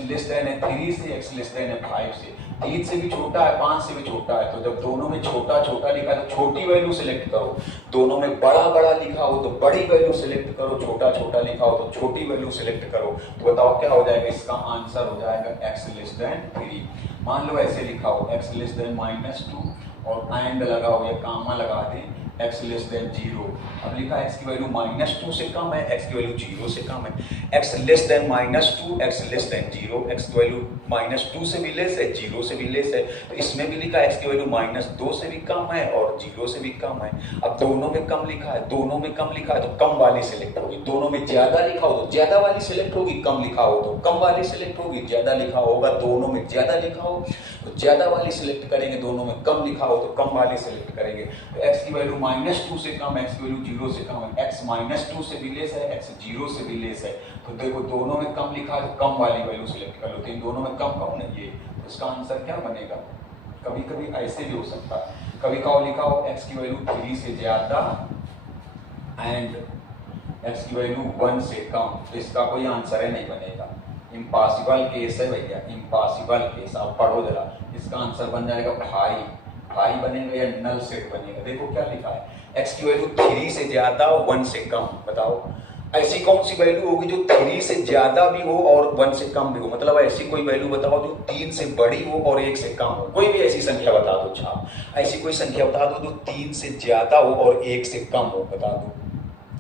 लेस देन है 3 से, x लेस देन है 5 से, 3 से भी छोटा है, 5 से भी छोटा है, तो जब दोनों में छोटा छोटा लिखा है तो छोटी वैल्यू सिलेक्ट करो, दोनों में बड़ा बड़ा लिखा हो तो बड़ी वैल्यू सिलेक्ट करो, छोटा छोटा लिखा हो तो छोटी वैल्यू सिलेक्ट करो। तो बताओ क्या हो जाएगा, इसका आंसर हो जाएगा x लेस देन 3। मान लो ऐसे लिखा हो x लेस देन -2 और एंड लगा हो या कामा लगा दें x लेस देन 0। अब लिखा x की वैल्यू -2 से कम है, x की वैल्यू 0 से कम है, x less then -2, x less then 0, x की वैल्यू -2 से भी लेस है, 0 से भी लेस है, तो इसमें भी लिखा x की वैल्यू -2 से भी कम है और 0 से भी कम है। अब दोनों में कम लिखा है, दोनों में कम लिखा है तो कम वाली सिलेक्ट होगी, दोनों में ज्यादा लिखा हो तो ज्यादा वाली सिलेक्ट होगी, कम लिखा हो तो कम वाली सिलेक्ट होगी, ज्यादा लिखा होगा दोनों में ज्यादा लिखा हो तो ज्यादा वाली सिलेक्ट करेंगे, दोनों में कम लिखा हो तो कम वाली सिलेक्ट करेंगे। तो x की वैल्यू -2 से कम है, x की वैल्यू 0 से कम है, x -2 से भी लेस है, x 0 से भी लेस है, तो देखो दोनों में कम लिखा है तो कम वाली वैल्यू सिलेक्ट कर लो, तो इन दोनों में कम कौन है ये, तो इसका आंसर क्या बनेगा। कभी कभी ऐसे भी हो सकता है, कभी कहो लिखा हो x की वैल्यू 3 से ज्यादा एंड x की वैल्यू 1 से कम, तो इसका कोई आंसर है नहीं बनेगा, इम्पॉसिबल केस है भैया, इम्पॉसिबल केस। आप पढ़ो जरा, इसका आंसर बन जाएगा भाई बनेगा या नल सेट बनेगा। देखो क्या लिखा है, x की वैल्यू 3 से ज्यादा और 1 से कम, बताओ ऐसी कौन सी वैल्यू होगी जो 3 से ज्यादा भी हो और 1 से कम भी हो, मतलब ऐसी कोई वैल्यू बताओ जो 3 से बड़ी हो और 1 से कम हो, कोई भी ऐसी संख्या बता दो, छाप ऐसी कोई संख्या बता दो जो 3 से ज्यादा हो और 1 से कम हो, बता दो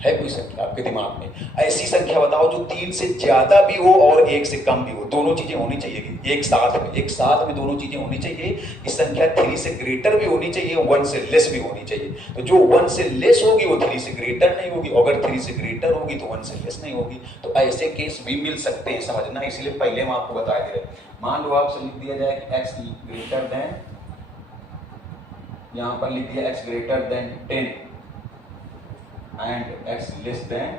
है कोई संख्या आपके दिमाग में, ऐसी संख्या बताओ जो 3 से ज्यादा भी हो और 1 से कम भी हो, दोनों चीजें होनी चाहिए एक साथ में दोनों चीजें होनी चाहिए। इस संख्या 3 से ग्रेटर भी होनी चाहिए और 1 से लेस भी होनी चाहिए, तो जो 1 से लेस होगी वो 3 से ग्रेटर नहीं होगी, अगर 3 से ग्रेटर होगी तो 1 से लेस नहीं होगी। तो ऐसे केस भी मिल सकते हैं, समझना, इसलिए पहले हम आपको बता दे रहे। मान लो आपसे लिख दिया जाए कि x ग्रेटर देन, यहां पर लिख दिया x greater then 10 and x less then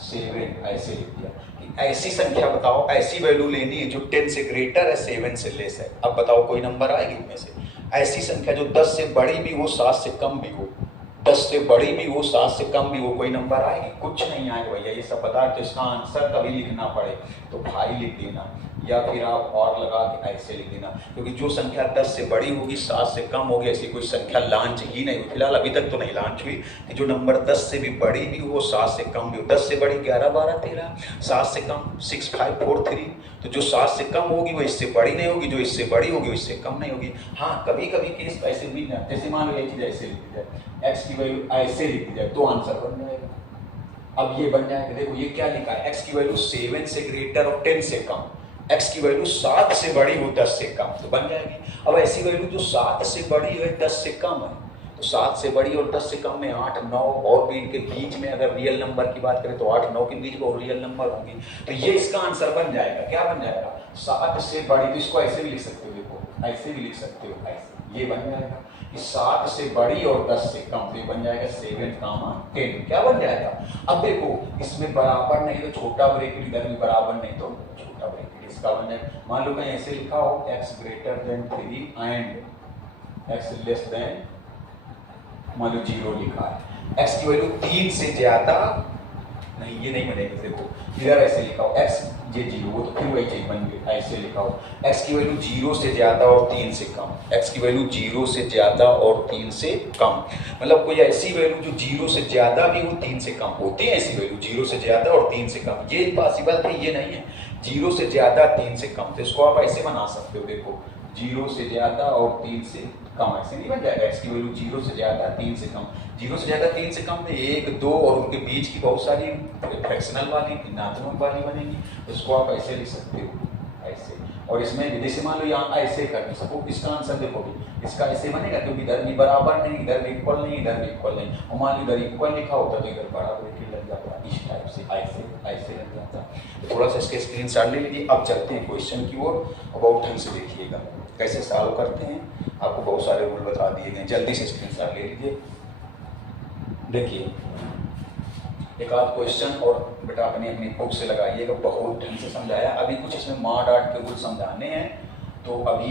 7, ऐसे लिख दिया कि ऐसी संख्या बताओ, ऐसी वैल्यू लेनी है जो 10 से ग्रेटर है 7 से लेस है। अब बताओ कोई नंबर आएगी इनमें से, ऐसी संख्या जो 10 से बड़ी भी हो 7 से कम भी हो, 10 से बड़ी भी हो 7 से कम भी हो, कोई नंबर आएगी, कुछ नहीं आएगा भैया, ये सब बता। तो इसका आंसर कभी लिखना पड़े तो भाई लिख देना, या फिर आप और लगा के ऐसे लिख देना, क्योंकि जो संख्या 10 से बड़ी होगी 7 से कम होगी, ऐसी कोई संख्या लॉन्च ही नहीं हुई, फिलहाल अभी तक तो नहीं लॉन्च हुई कि जो नंबर 10 से भी बड़ी भी हो 7 से कम भी हो। 10 से बड़ी 11 12 13, 7 से कम 6 5 4 3, तो जो 7 से कम होगी वो इससे बड़ी नहीं होगी, जो इससे बड़ी होगी वो इससे कम नहीं होगी। हाँ कभी कभी केस ऐसे भी ना, जैसे मान लो ये चीज ऐसे लिख दी जाए, x की वैल्यू ऐसे लिख दी जाए तो आंसर बन जाएगा। अब ये बन जाएगा, देखो ये क्या लिखा है, x की वैल्यू 7 से ग्रेटर और 10 से कम, x की वैल्यू 7 से बड़ी हो 10 से कम, तो बन जाएगी। अब ऐसी वैल्यू जो 7 से बड़ी है 10 से कम है, तो 7 से बड़ी और 10 से कम में 8 9 और भी इनके बीच में अगर रियल नंबर की बात करें तो 8 9 के बीच में और रियल नंबर होंगी, तो ये इसका आंसर बन जाएगा। क्या बन जाएगा, 7 से बड़ी, तो इसको ऐसे भी लिख सकते हो, देखो ऐसे भी लिख सकते हो, ऐसे ये बन जाएगा कि 7 से बड़ी और 10 से कम, तो ये बन जाएगा 7 10। क्या बन जाएगा, अब देखो इसमें बराबर नहीं तो छोटा ब्रैकेट, इधर भी बराबर नहीं तो छोटा ब्रैकेट, इसका बन जाएगा। मान लो कहीं ऐसे लिखा हो x greater then 3 and x less then, मान लो 0 लिखा है, x की वैल्यू 3 से ज्यादा नहीं, ये नहीं बनेगा, देखो इधर ऐसे लिखा हो x ये 0 हो तो फिर वही चीज बन गई, ऐसे लिखा हो x की वैल्यू 0 से ज्यादा और 3 से कम, x की वैल्यू 0 से ज्यादा और 3 से कम, मतलब कोई ऐसी वैल्यू जो 0 से ज्यादा भी हो 3 से कम होती है, ऐसी वैल्यू 0 से ज्यादा और 3 से कम, ये पॉसिबल है, ये नहीं है 0 से ज्यादा 3 से कम, तो इसको आप ऐसे बना सकते हो, देखो 0 से ज्यादा और 3 से कम, ऐसे नहीं बन जाएगा, x की वैल्यू 0 से ज्यादा 3 से कम, 0 से ज्यादा 3 से कम में 1 2 और उनके बीच की बहुत सारी फ्रैक्शनल वाली ऋणात्मक वाली बनेगी, तो इसको आप ऐसे लिख सकते हो, ऐसे। और इसमें जैसे मान लो यहाँ ऐसे कर सको, इसका आंसर देखोगे इसका ऐसे बनेगा, क्योंकि इधर भी बराबर नहीं, इधर भी इक्वल नहीं, इधर भी इक्वल नहीं, और मान लो इधर इक्वल लिखा होता तो इधर बराबर लग जाता, इस टाइप से ऐसे ऐसे लग जाता। तो थोड़ा सा इसके स्क्रीनशॉट ले लीजिए। अब चलते हैं क्वेश्चन की ओर, और बहुत ढंग से देखिएगा कैसे सॉल्व करते हैं, आपको बहुत सारे रूल बता दिए गए, जल्दी से स्क्रीनशॉट ले लीजिए। देखिए एक आध क्वेश्चन और बेटा अपनी अपनी बुक से लगाइएगा, बहुत ढंग से समझाया, अभी कुछ इसमें मार डाट के रूल समझाने हैं, तो अभी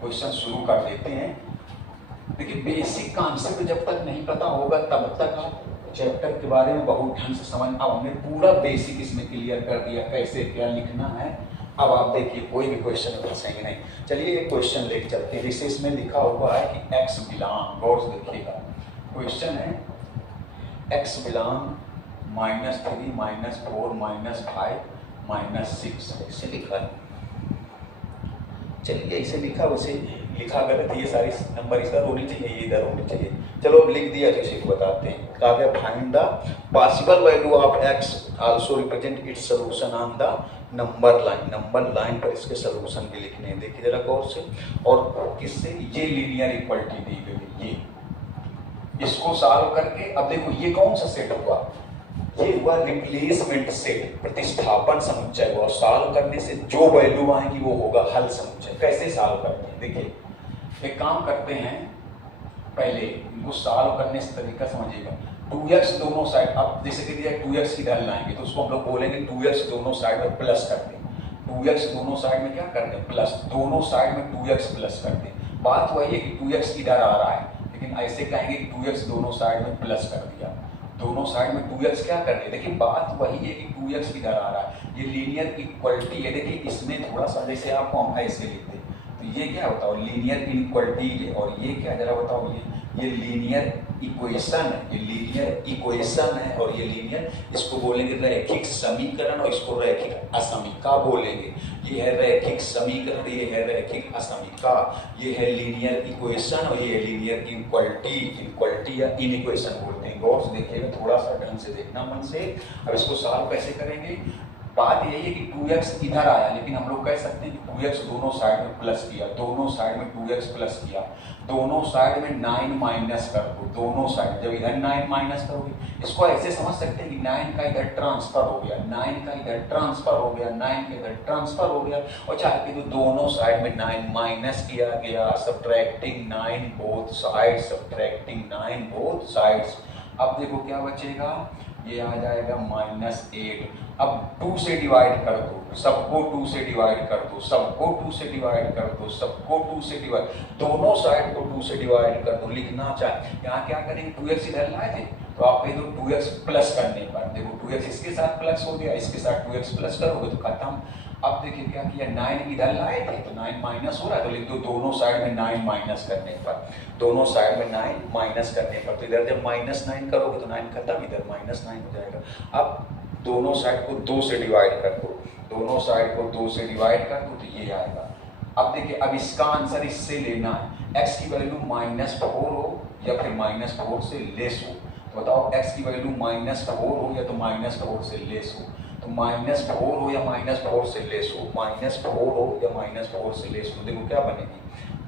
क्वेश्चन शुरू कर देते हैं। देखिए बेसिक कॉन्सेप्ट जब तक नहीं पता होगा तब तक आप चैप्टर के बारे में बहुत ढंग से समझ, अब हमने पूरा बेसिक इसमें क्लियर कर दिया, कैसे क्या लिखना है, अब आप देखिए कोई भी क्वेश्चन में फंसेंगे नहीं। चलिए एक क्वेश्चन लेके चलते हैं। जैसे इसमें लिखा हुआ है कि x बिलोंग, गौर से देखिएगा क्वेश्चन है x बिलोंग -3 -4 -5 -6 ऐसे लिखा है। चलिए ऐसे लिखा, वैसे लिखा गलत, ये सारी नंबर इधर होनी चाहिए, ये इधर होनी चाहिए। चलो अब लिख दिया तो इसी को बताते हैं। कहा गया find the possible value of x also represent it's solution on the number line. Number line पर इसके सॉल्यूशन भी लिखने हैं। देखिए जरा गौर से, और किससे, ये लीनियर इक्वलिटी दी गई है, ये इसको सॉल्व करके अब देखो ये कौन सा सेट हुआ, ये हुआ रिप्लेसमेंट सेट, प्रतिस्थापन समुच्चय हुआ। सॉल्व करने से जो वैल्यू आएगी वो होगा हल समुच्चय। कैसे सॉल्व करते हैं, देखिए एक काम करते हैं, पहले इनको सॉल्व करने से तरीका समझिएगा। 2x दोनों साइड, अब जैसे कि दिया 2x इधर लाएंगे तो उसको हम लोग बोलेंगे 2x दोनों साइड में प्लस कर दें। 2x दोनों साइड में क्या कर दें, प्लस, दोनों साइड में 2x प्लस कर दें। बात वही है कि 2x इधर आ रहा है, लेकिन ऐसे कहेंगे कि 2x दोनों साइड में प्लस कर दिया, दोनों साइड में 2x क्या कर दिया। देखिए बात वही है कि 2x इधर आ रहा है, ये लीनियर इक्वलिटी है। देखिए इसमें थोड़ा सा, जैसे आपको हम ऐसे लिखते हैं तो ये क्या बताओ, लीनियर इक्वलिटी है, और ये क्या जरा बताओ, ये लीनियर इक्वेशन है, ये लीनियर इक्वेशन है, और ये लीनियर, इसको बोलेंगे रैखिक समीकरण, और इसको रैखिक असमीका बोलेंगे। ये है रैखिक समीकरण, ये है रैखिक असमीका, ये है लीनियर इक्वेशन, और ये है लीनियर इक्वलिटी। इक्वलिटी या इनइक्वेशन बोलते हैं। गौर से देखिएगा, थोड़ा सा ढंग से देखना मन से। अब इसको सॉल्व कैसे करेंगे, बात यही है कि 2x इधर आया, लेकिन हम लोग कह सकते हैं कि 2x दोनों साइड में प्लस किया, दोनों साइड में 2x प्लस किया, दोनों साइड में 9 माइनस कर दो, दोनों साइड, जब इधर 9 माइनस करोगे, इसको ऐसे समझ सकते हैं कि 9 का इधर ट्रांसफर हो गया, 9 का इधर ट्रांसफर हो गया, 9 का इधर ट्रांसफर हो गया, और चाहे कि तो दोनों साइड में 9 माइनस किया गया, subtracting 9 both side, subtracting 9 both sides. अब देखो क्या बचेगा, ये आ जाएगा -8। अब 2 से डिवाइड कर दो, सबको 2 से डिवाइड कर दो, सबको 2 से डिवाइड कर दो, सबको 2 से डिवाइड, दोनों साइड को 2 से डिवाइड कर दो। लिखना चाहे यहाँ क्या करेंगे, 2x इधर लाए थे तो आप कह दो 2x प्लस करने पर, देखो 2x इसके साथ प्लस हो गया, इसके साथ 2x प्लस करोगे तो खत्म। अब देखिए क्या किया, 9 इधर लाए थे तो 9 माइनस हो रहा है, तो लिख दो दोनों साइड में 9 माइनस करने पर, दोनों साइड में 9 माइनस करने पर, तो इधर जब -9 करोगे तो 9 खत्म, इधर -9 हो जाएगा। अब दोनों साइड को 2 से डिवाइड कर दो, दोनों साइड को 2 से डिवाइड कर दो तो ये आएगा। अब देखिए अब इसका आंसर इससे लेना है, x की वैल्यू -4 हो या फिर -4 से लेस हो, तो बताओ x की वैल्यू -4 हो या तो -4 से लेस हो, तो -4 हो या -4 से लेस हो, -4 हो या -4 से लेस हो, देखो क्या बनेगी,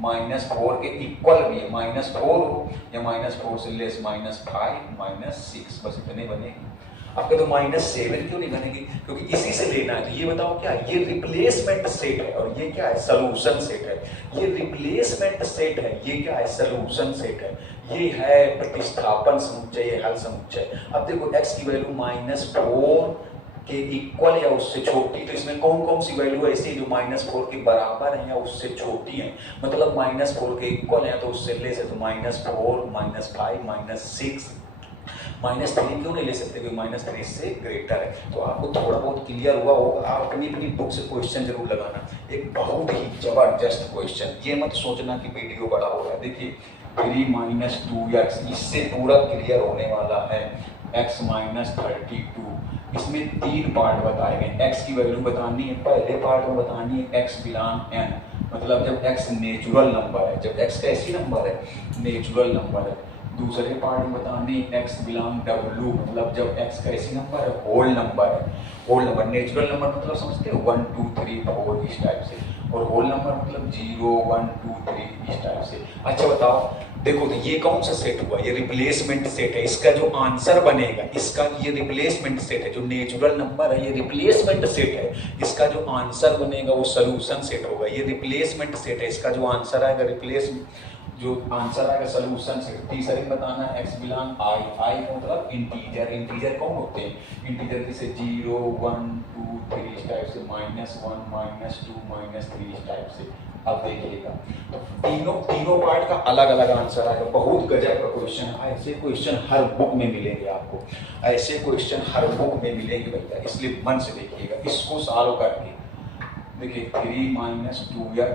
-4 के इक्वल भी है, -4 हो या -4 से लेस, -5 -6, बस इतने बनेगी। आपका तो -7 क्यों नहीं बनेगी, क्योंकि इसी से लेना है। तो ये बताओ क्या, ये रिप्लेसमेंट सेट है, और ये क्या है, सॉल्यूशन सेट है। ये रिप्लेसमेंट सेट है, ये क्या है, सॉल्यूशन सेट है, ये है प्रतिस्थापन समुच्चय, ये हल समुच्चय। अब देखो x की वैल्यू -4 के इक्वल या उससे छोटी, तो इसमें कौन कौन सी वैल्यू ऐसी जो -4 के बराबर है या उससे छोटी है, मतलब -4 के इक्वल है तो उससे लेस है, तो -4 -5 -6 -3 क्यों नहीं ले सकते, क्योंकि -3 से ग्रेटर है। तो आपको थोड़ा बहुत क्लियर हुआ होगा। आप अपनी अपनी बुक से क्वेश्चन जरूर लगाना, एक बहुत ही जबरदस्त क्वेश्चन, ये मत सोचना कि वीडियो बड़ा हो रहा है। देखिए 3 - 2x, इससे पूरा क्लियर होने वाला है, x -32, इसमें 3 पार्ट बताए गए। x की वैल्यू बतानी है, पहले पार्ट में बतानी है x बिलोंग n, मतलब जब x नेचुरल नंबर है, जब x कैसी नंबर है, नेचुरल नंबर है। दूसरे पार्ट में बतानी x बिलोंग w, मतलब जब x कैसी नंबर है, होल नंबर है। होल नंबर, नेचुरल नंबर मतलब समझते हो 1 2 3 4 इस टाइप से, और होल नंबर मतलब 0 1 2 3 इस टाइप से। अच्छा बताओ, देखो तो ये कौन सा सेट हुआ, ये रिप्लेसमेंट सेट है। इसका जो आंसर बनेगा, इसका ये रिप्लेसमेंट सेट है, जो नेचुरल नंबर है ये रिप्लेसमेंट सेट है, इसका जो आंसर बनेगा वो सॉल्यूशन सेट होगा। ये रिप्लेसमेंट सेट है, इसका जो आंसर आएगा जो आंसर आएगा सॉल्यूशन सेट। तीसरे बताना है x बिलोंग i, i मतलब इंटीजर, इंटीजर कौन होते हैं, इंटीजर जैसे 0 1 2 3 इस टाइप से, -1 -2 -3 इस टाइप से। अब देखिएगा तो तीनों पार्ट का अलग अलग आंसर आएगा। बहुत गजब का क्वेश्चन है, ऐसे क्वेश्चन हर बुक में मिलेंगे आपको, ऐसे क्वेश्चन हर बुक में मिलेंगे भैया, इसलिए मन से देखिएगा। इसको सॉल्व करके देखिए 3 माइनस 2x।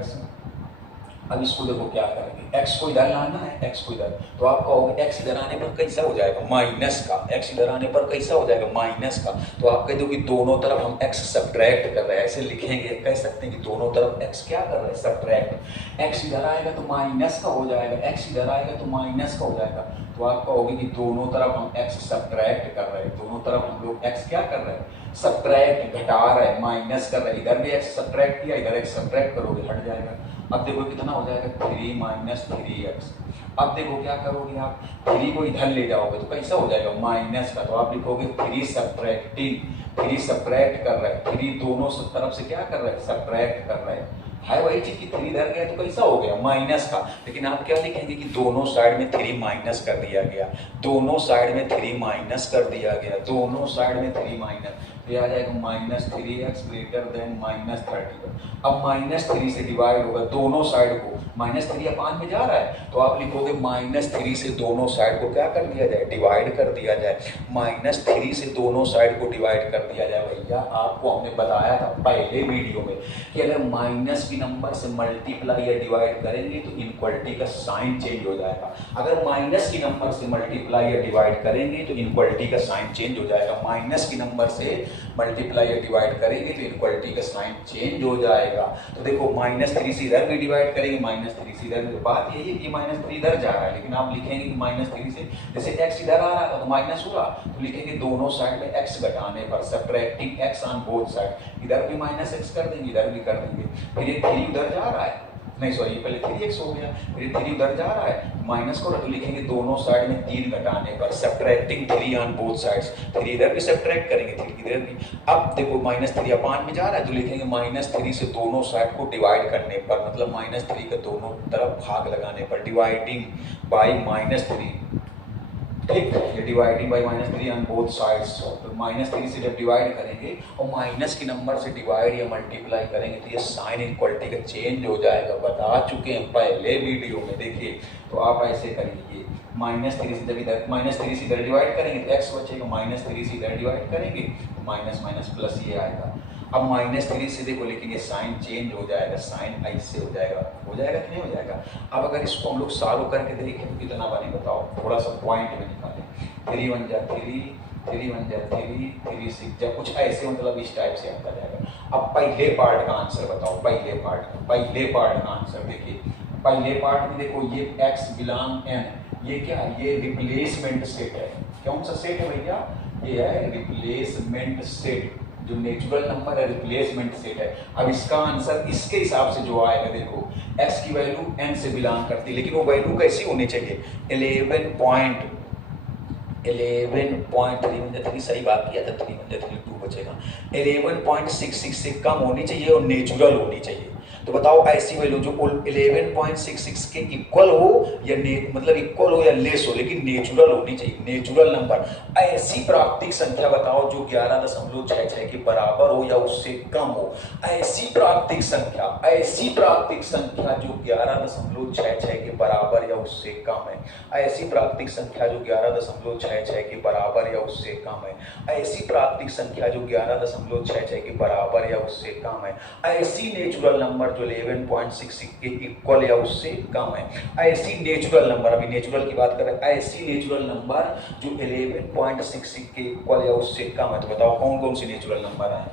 अब इसको देखो क्या करेंगे, x को इधर लाना है, x को इधर, तो आप कहोगे x इधर आने पर कैसा हो जाएगा माइनस का, x इधर आने पर कैसा हो जाएगा माइनस का। तो आप कह दो कि दोनों तरफ हम x सब्ट्रैक्ट कर रहे हैं, ऐसे लिखेंगे, कह सकते हैं कि दोनों तरफ x क्या कर रहे हैं सब्ट्रैक्ट। x इधर आएगा तो माइनस का हो जाएगा, x इधर आएगा तो माइनस का हो जाएगा। तो आप कहोगे कि दोनों तरफ हम x सब्ट्रैक्ट कर रहे हैं, दोनों तरफ हम लोग x क्या कर रहे हैं सब्ट्रैक्ट, घटा रहे हैं, माइनस कर रहे हैं। इधर भी x सब्ट्रैक्ट किया, इधर x सब्ट्रैक्ट करोगे हट जाएगा। अब देखो कितना हो जाएगा 3 माइनस 3x। अब देखो क्या करोगे आप, 3 को इधर ले जाओगे तो कैसा हो जाएगा माइनस का, तो आप लिखोगे 3 सब्ट्रैक्टिंग, 3 सब्ट्रैक्ट कर रहा है, 3 दोनों तरफ से क्या कर रहा है सब्ट्रैक्ट कर रहा है वही चीज की 3 इधर गया तो कैसा हो गया माइनस का। लेकिन आप क्या लिखेंगे कि दोनों साइड में 3 माइनस कर दिया गया, दोनों साइड में 3 माइनस कर दिया गया, दोनों साइड में 3 माइनस, ये आ जाएगा minus 3x greater than minus 31। अब माइनस 3 से डिवाइड होगा दोनों साइड को, माइनस 3 अपान में जा रहा है तो आप लिखोगे माइनस 3 से दोनों साइड को क्या कर दिया जाए डिवाइड कर दिया जाए, माइनस 3 से दोनों साइड को डिवाइड कर दिया जाए। भैया आपको हमने बताया था पहले वीडियो में कि अगर माइनस की नंबर से मल्टीप्लाई या डिवाइड करेंगे तो इनक्वलिटी का साइन चेंज हो जाएगा, अगर माइनस की नंबर से मल्टीप्लाई या डिवाइड करेंगे तो इनक्वलिटी का साइन चेंज हो जाएगा, माइनस की नंबर से मल्टीप्लाई या डिवाइड करेंगे तो इनक्वलिटी का साइन चेंज हो जाएगा। तो देखो माइनस 3 से इधर भी डिवाइड करेंगे, माइनस 3 से इधर, बात यही है कि माइनस 3 इधर जा रहा है, लेकिन आप लिखेंगे कि माइनस 3 से जैसे x इधर आ रहा था तो माइनस हुआ, तो लिखेंगे दोनों साइड में x घटाने पर subtracting x on both side, इधर भी माइनस x कर देंगे, इधर भी कर देंगे। फिर ये 3 उधर जा रहा है, नहीं सॉरी पहले 3x हो गया, फिर 3 उधर जा रहा है माइनस को, तो लिखेंगे दोनों साइड में 3 घटाने पर सब्ट्रैक्टिंग 3 ऑन बोथ साइड्स, 3 इधर भी सब्ट्रैक्ट करेंगे 3 इधर भी। अब देखो माइनस 3 अपान में जा रहा है तो लिखेंगे माइनस 3 से दोनों साइड को डिवाइड करने पर, मतलब माइनस 3 का दोनों तरफ भाग लगाने पर, डिवाइडिंग बाई माइनस 3, ठीक, ये dividing by minus 3 on both sides. तो माइनस 3 से जब डिवाइड करेंगे और माइनस की नंबर से डिवाइड या मल्टीप्लाई करेंगे तो ये साइन इक्वलिटी का चेंज हो जाएगा, बता चुके हैं पहले वीडियो में। देखिए तो आप ऐसे करिए, माइनस 3 से जब इधर माइनस 3 से इधर डिवाइड करेंगे तो x बचेगा, माइनस 3 से इधर डिवाइड करेंगे तो माइनस माइनस प्लस ये आएगा। अब माइनस 3 से देखो लेकिन ये साइन चेंज हो जाएगा, साइन ऐसे हो जाएगा कि नहीं हो जाएगा। अब अगर इसको हम लोग सॉल्व करके देखें तो कितना बने बताओ, थोड़ा सा पॉइंट में निकालें, 3 1 जा 3, 3 1 जा 3, 3 6 जा, कुछ ऐसे मतलब इस टाइप से आता जाएगा। अब पहले पार्ट का आंसर बताओ, पहले पार्ट का आंसर देखिए, पहले पार्ट में देखो ये x बिलोंग n, ये क्या है, ये रिप्लेसमेंट सेट है। कौन सा सेट है भैया, ये है रिप्लेसमेंट सेट, जो नेचुरल नंबर है रिप्लेसमेंट सेट है। अब इसका आंसर इसके हिसाब से जो आएगा, देखो x की वैल्यू n से बिलोंग करती है, लेकिन वो वैल्यू कैसी होनी चाहिए 11.3 सही बात किया था, 3 बचेगा, 11.66 से कम होनी चाहिए और नेचुरल होनी चाहिए। तो बताओ ऐसी वैल्यू जो 11.66 के इक्वल हो या मतलब इक्वल हो या लेस हो, लेकिन नेचुरल होनी चाहिए, नेचुरल नंबर। ऐसी प्राप्तिक संख्या बताओ जो 11.66 के बराबर हो या उससे कम हो, ऐसी प्राप्तिक संख्या जो 11.66 के बराबर या उससे कम है, ऐसी प्राप्तिक संख्या जो 11.66 के बराबर या उससे कम है, ऐसी प्राप्तिक संख्या जो 11.66 के बराबर या उससे कम है, ऐसी नेचुरल नंबर जो 11.66 के इक्वल या उससे कम है, ऐसी नेचुरल नंबर, अभी नेचुरल की बात कर रहे हैं, ऐसी नेचुरल नंबर जो 11.66 के इक्वल या उससे कम है। तो बताओ कौन कौन सी नेचुरल नंबर है,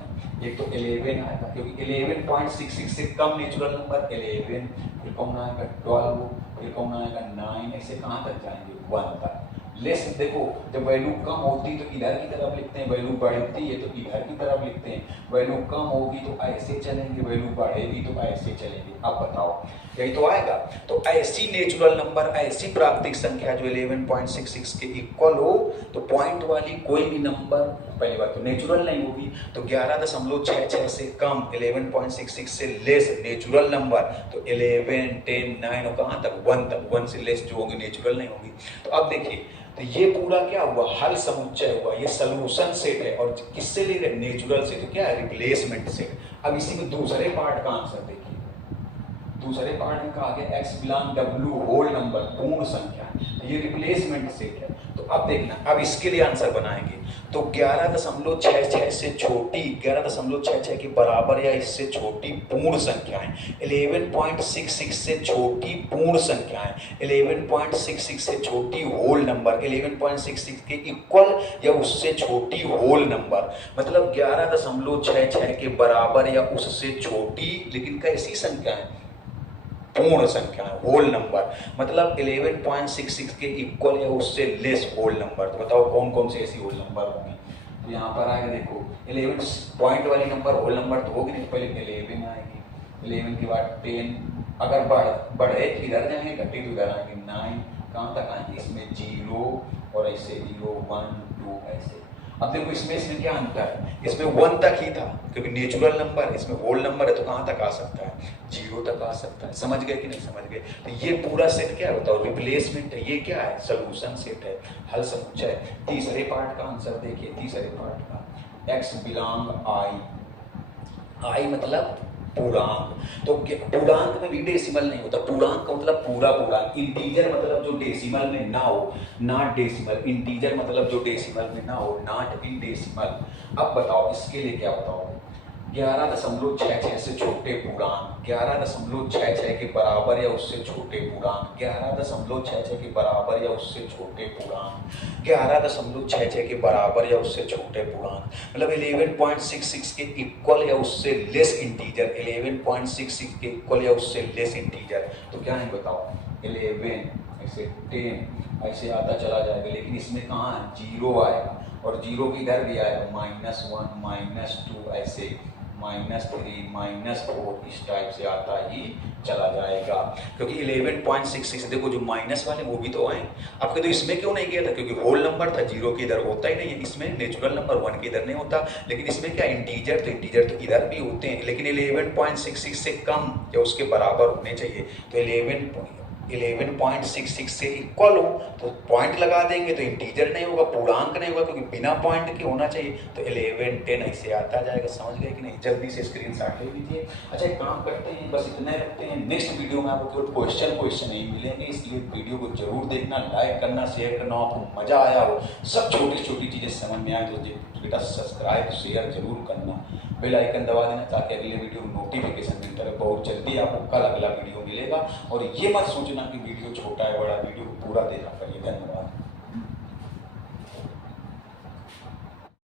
एक तो 11 आएगा क्योंकि 11.66 से कम नेचुरल नंबर 11, फिर कौन आएगा 12, फिर कौन आएगा 9, ऐसे कहाँ तक जाएंगे 1 तक। लेस देखो जब वैल्यू कम होती तो इधर की तरफ लिखते हैं, वैल्यू बढ़ती है तो इधर की तरफ लिखते हैं, वैल्यू कम होगी तो ऐसे चलेंगे, वैल्यू बढ़ेगी तो ऐसे चलेंगे। अब बताओ यही तो आएगा। तो ऐसी नेचुरल नंबर, ऐसी प्राप्तिक संख्या जो 11.66 के इक्वल हो, तो पॉइंट वाली कोई भी नंबर, पहली बात तो नेचुरल नहीं होगी, तो 11.66 से कम, 11.66 से लेस नेचुरल नंबर, तो 11, 10, 9 और कहाँ तक 1 तक, 1 से लेस जो होंगी नेचुरल नहीं होगी। तो अब देखिए तो ये पूरा क्या हुआ, हल समुच्चय हुआ, ये सॉल्यूशन सेट है, और किससे ले रहे नेचुरल से, तो क्या है रिप्लेसमेंट सेट। अब इसी में दूसरे पार्ट का आंसर देखिए, दूसरे पार्ट में कहा गया x belong w whole number, पूर्ण संख्या, तो ये रिप्लेसमेंट सेट है। तो अब देखना, अब इसके लिए आंसर बनाएंगे तो 11.66 से छोटी, 11.66 के बराबर या इससे छोटी पूर्ण संख्याएं, 11.66 से छोटी पूर्ण संख्याएं, 11.66 से छोटी होल नंबर, 11.66 के इक्वल या उससे छोटी होल नंबर, मतलब 11.66 के बराबर या उससे छोटी लेकिन कैसी संख्याएं, पूर्ण संख्या, होल नंबर, मतलब 11.66 के इक्वल या उससे लेस होल नंबर। तो बताओ कौन कौन से ऐसी होल नंबर होंगी। तो यहाँ पर आएगा देखो 11 पॉइंट वाली नंबर होल नंबर तो होगी नहीं, पहले 11 आएगी, 11 के बाद 10, अगर बढ़े तो इधर जाएंगे, घटे तो इधर आएंगे 9, कहाँ तक आएंगे, इसमें 0 और ऐसे 0 1 2 ऐसे। अब देखो इसमें क्या अंतर है, इसमें 1 तक ही था क्योंकि नेचुरल नंबर है, इसमें होल नंबर है तो कहाँ तक आ सकता है, 0 तक आ सकता है। समझ गए कि नहीं समझ गए। तो ये पूरा सेट क्या है बताओ, रिप्लेसमेंट है। ये क्या है, सोल्यूशन सेट है, हल समुच्चय है। तीसरे पार्ट का आंसर देखिए, तीसरे पार्ट का x बिलोंग I मतलब पूर्णांक। तो पूर्णांक में भी डेसिमल नहीं होता, पूर्णांक का मतलब पूरा पूर्णांक, इंटीजर मतलब जो डेसिमल में ना हो, नॉट डेसिमल, इंटीजर मतलब जो डेसिमल में ना हो, नॉट इन डेसिमल। अब बताओ इसके लिए क्या बताओ, 11.66 से छोटे पूर्णांक, 11.66 के बराबर या उससे छोटे पूर्णांक, 11.66 के बराबर या उससे छोटे पूर्णांक, 11.66 के बराबर या उससे छोटे पूर्णांक, मतलब 11.66 के इक्वल या उससे लेस इंटीजर, 11.66 के इक्वल या उससे लेस इंटीजर। तो क्या है बताओ, 11 ऐसे 10 ऐसे आता चला जाएगा, लेकिन इसमें कहाँ 0 आएगा और 0 की इधर भी आएगा, -1 -2 ऐसे, -3 -4 इस टाइप से आता ही चला जाएगा। क्योंकि 11.66 देखो जो माइनस वाले वो भी तो आए, आपके तो इसमें क्यों नहीं गया था, क्योंकि होल नंबर था, 0 के इधर होता ही नहीं है, इसमें नेचुरल नंबर 1 के इधर नहीं होता। लेकिन इसमें क्या इंटीजर, तो इंटीजर तो इधर भी होते हैं, लेकिन 11.66 से कम या उसके बराबर होने चाहिए। तो 11.66 से इक्वल हो तो पॉइंट लगा देंगे, तो इंटीजर नहीं होगा, पूर्णांक नहीं होगा, क्योंकि बिना पॉइंट के होना चाहिए। तो 11 10 ऐसे आता जाएगा। समझ गए कि नहीं, जल्दी से स्क्रीनशॉट ले लीजिए। अच्छा एक काम करते हैं, बस इतना रखते हैं, नेक्स्ट वीडियो में आपको केवल क्वेश्चन नहीं मिलेंगे, इसलिए वीडियो को जरूर देखना, लाइक करना, शेयर करना, आपको मजा आया हो, सब छोटी छोटी चीजें समझ में आए तो बेटा सब्सक्राइब शेयर जरूर करना, बेल आइकन दबा देना ताकि अगले वीडियो नोटिफिकेशन मिलता रहे। बहुत जल्दी आपको कल अगला वीडियो मिलेगा। और ये मत सोचना कि वीडियो छोटा है बड़ा, वीडियो को पूरा देखा करिए। धन्यवाद।